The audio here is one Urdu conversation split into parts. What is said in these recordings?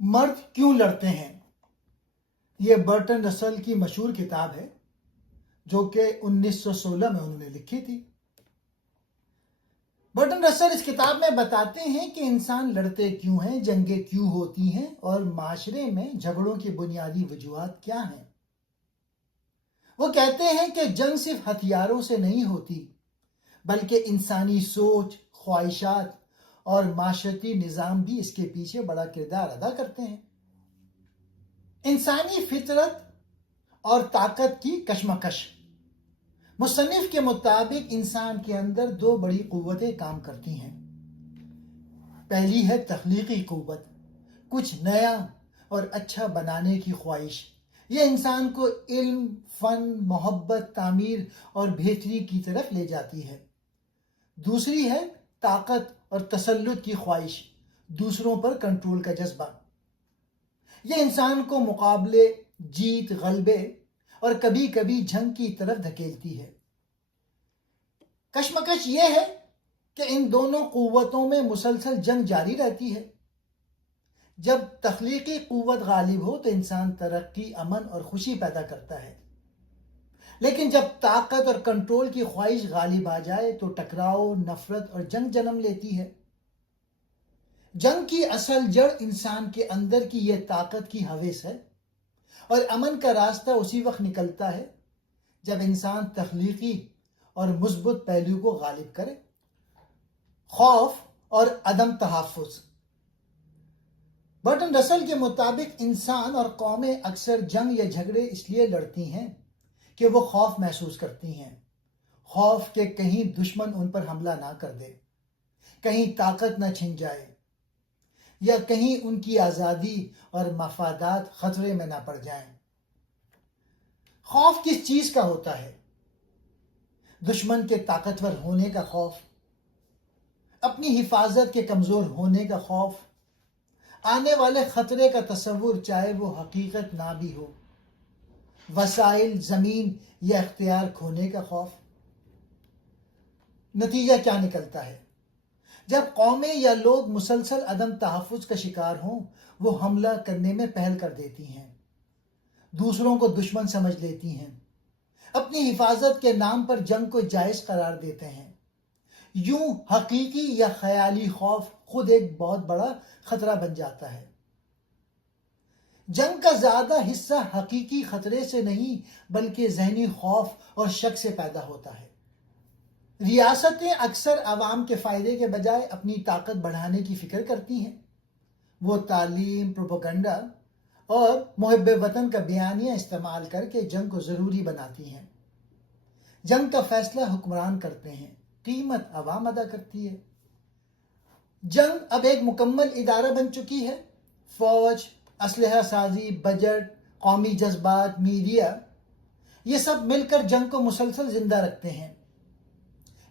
مرد کیوں لڑتے ہیں؟ یہ برٹن رسل کی مشہور کتاب ہے جو کہ 1916 میں انہوں نے لکھی تھی۔ برٹن رسل اس کتاب میں بتاتے ہیں کہ انسان لڑتے کیوں ہیں، جنگیں کیوں ہوتی ہیں اور معاشرے میں جھگڑوں کی بنیادی وجوہات کیا ہیں۔ وہ کہتے ہیں کہ جنگ صرف ہتھیاروں سے نہیں ہوتی بلکہ انسانی سوچ، خواہشات اور معاشرتی نظام بھی اس کے پیچھے بڑا کردار ادا کرتے ہیں۔ انسانی فطرت اور طاقت کی کشمکش۔ مصنف کے مطابق انسان کے اندر دو بڑی قوتیں کام کرتی ہیں۔ پہلی ہے تخلیقی قوت، کچھ نیا اور اچھا بنانے کی خواہش۔ یہ انسان کو علم، فن، محبت، تعمیر اور بہتری کی طرف لے جاتی ہے۔ دوسری ہے طاقت اور تسلط کی خواہش، دوسروں پر کنٹرول کا جذبہ۔ یہ انسان کو مقابلے، جیت، غلبے اور کبھی کبھی جنگ کی طرف دھکیلتی ہے۔ کشمکش یہ ہے کہ ان دونوں قوتوں میں مسلسل جنگ جاری رہتی ہے۔ جب تخلیقی قوت غالب ہو تو انسان ترقی، امن اور خوشی پیدا کرتا ہے، لیکن جب طاقت اور کنٹرول کی خواہش غالب آ جائے تو ٹکراؤ، نفرت اور جنگ جنم لیتی ہے۔ جنگ کی اصل جڑ انسان کے اندر کی یہ طاقت کی ہوس ہے، اور امن کا راستہ اسی وقت نکلتا ہے جب انسان تخلیقی اور مثبت پہلو کو غالب کرے۔ خوف اور عدم تحفظ۔ برٹن رسل کے مطابق انسان اور قومیں اکثر جنگ یا جھگڑے اس لیے لڑتی ہیں کہ وہ خوف محسوس کرتی ہیں۔ خوف کہ کہیں دشمن ان پر حملہ نہ کر دے، کہیں طاقت نہ چھن جائے، یا کہیں ان کی آزادی اور مفادات خطرے میں نہ پڑ جائیں۔ خوف کس چیز کا ہوتا ہے؟ دشمن کے طاقتور ہونے کا خوف، اپنی حفاظت کے کمزور ہونے کا خوف، آنے والے خطرے کا تصور چاہے وہ حقیقت نہ بھی ہو، وسائل، زمین یا اختیار کھونے کا خوف۔ نتیجہ کیا نکلتا ہے؟ جب قومیں یا لوگ مسلسل عدم تحفظ کا شکار ہوں، وہ حملہ کرنے میں پہل کر دیتی ہیں، دوسروں کو دشمن سمجھ لیتی ہیں، اپنی حفاظت کے نام پر جنگ کو جائز قرار دیتے ہیں۔ یوں حقیقی یا خیالی خوف خود ایک بہت بڑا خطرہ بن جاتا ہے۔ جنگ کا زیادہ حصہ حقیقی خطرے سے نہیں بلکہ ذہنی خوف اور شک سے پیدا ہوتا ہے۔ ریاستیں اکثر عوام کے فائدے کے بجائے اپنی طاقت بڑھانے کی فکر کرتی ہیں۔ وہ تعلیم، پروپیگنڈا اور محب وطن کا بیانیہ استعمال کر کے جنگ کو ضروری بناتی ہیں۔ جنگ کا فیصلہ حکمران کرتے ہیں، قیمت عوام ادا کرتی ہے۔ جنگ اب ایک مکمل ادارہ بن چکی ہے۔ فوج، اسلحہ سازی، بجٹ، قومی جذبات، میڈیا، یہ سب مل کر جنگ کو مسلسل زندہ رکھتے ہیں۔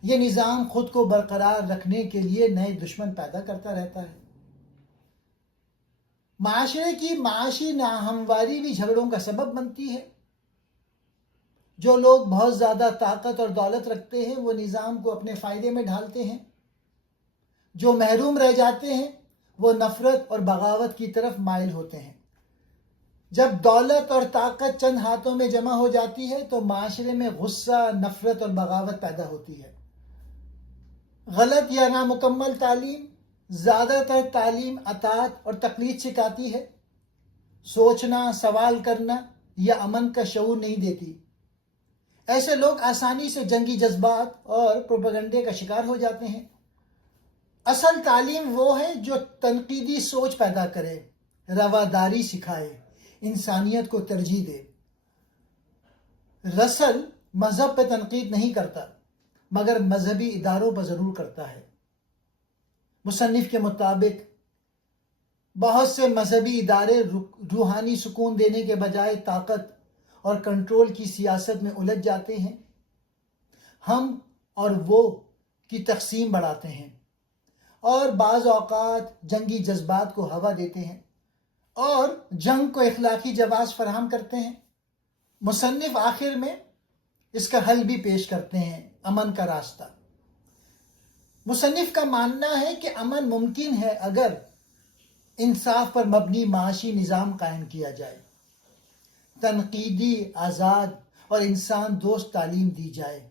یہ نظام خود کو برقرار رکھنے کے لیے نئے دشمن پیدا کرتا رہتا ہے۔ معاشرے کی معاشی ناہمواری بھی جھگڑوں کا سبب بنتی ہے۔ جو لوگ بہت زیادہ طاقت اور دولت رکھتے ہیں وہ نظام کو اپنے فائدے میں ڈھالتے ہیں۔ جو محروم رہ جاتے ہیں وہ نفرت اور بغاوت کی طرف مائل ہوتے ہیں۔ جب دولت اور طاقت چند ہاتھوں میں جمع ہو جاتی ہے تو معاشرے میں غصہ، نفرت اور بغاوت پیدا ہوتی ہے۔ غلط یا نامکمل تعلیم زیادہ تر تعلیم اطاعت اور تقلید سکھاتی ہے، سوچنا، سوال کرنا یا امن کا شعور نہیں دیتی۔ ایسے لوگ آسانی سے جنگی جذبات اور پروپیگنڈے کا شکار ہو جاتے ہیں۔ اصل تعلیم وہ ہے جو تنقیدی سوچ پیدا کرے، رواداری سکھائے، انسانیت کو ترجیح دے۔ رسل مذہب پہ تنقید نہیں کرتا مگر مذہبی اداروں پر ضرور کرتا ہے۔ مصنف کے مطابق بہت سے مذہبی ادارے روحانی سکون دینے کے بجائے طاقت اور کنٹرول کی سیاست میں الجھ جاتے ہیں۔ ہم اور وہ کی تقسیم بڑھاتے ہیں اور بعض اوقات جنگی جذبات کو ہوا دیتے ہیں اور جنگ کو اخلاقی جواز فراہم کرتے ہیں۔ مصنف آخر میں اس کا حل بھی پیش کرتے ہیں، امن کا راستہ۔ مصنف کا ماننا ہے کہ امن ممکن ہے اگر انصاف پر مبنی معاشی نظام قائم کیا جائے، تنقیدی، آزاد اور انسان دوست تعلیم دی جائے،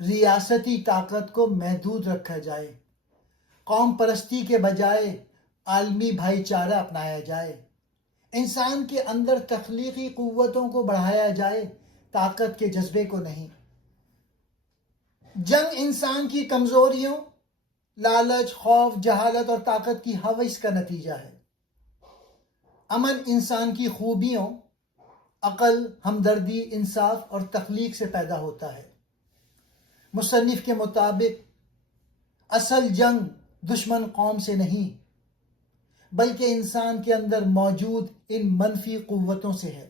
ریاستی طاقت کو محدود رکھا جائے، قوم پرستی کے بجائے عالمی بھائی چارہ اپنایا جائے، انسان کے اندر تخلیقی قوتوں کو بڑھایا جائے، طاقت کے جذبے کو نہیں۔ جنگ انسان کی کمزوریوں، لالچ، خوف، جہالت اور طاقت کی ہوس کا نتیجہ ہے۔ امن انسان کی خوبیوں، عقل، ہمدردی، انصاف اور تخلیق سے پیدا ہوتا ہے۔ مصنف کے مطابق اصل جنگ دشمن قوم سے نہیں بلکہ انسان کے اندر موجود ان منفی قوتوں سے ہے۔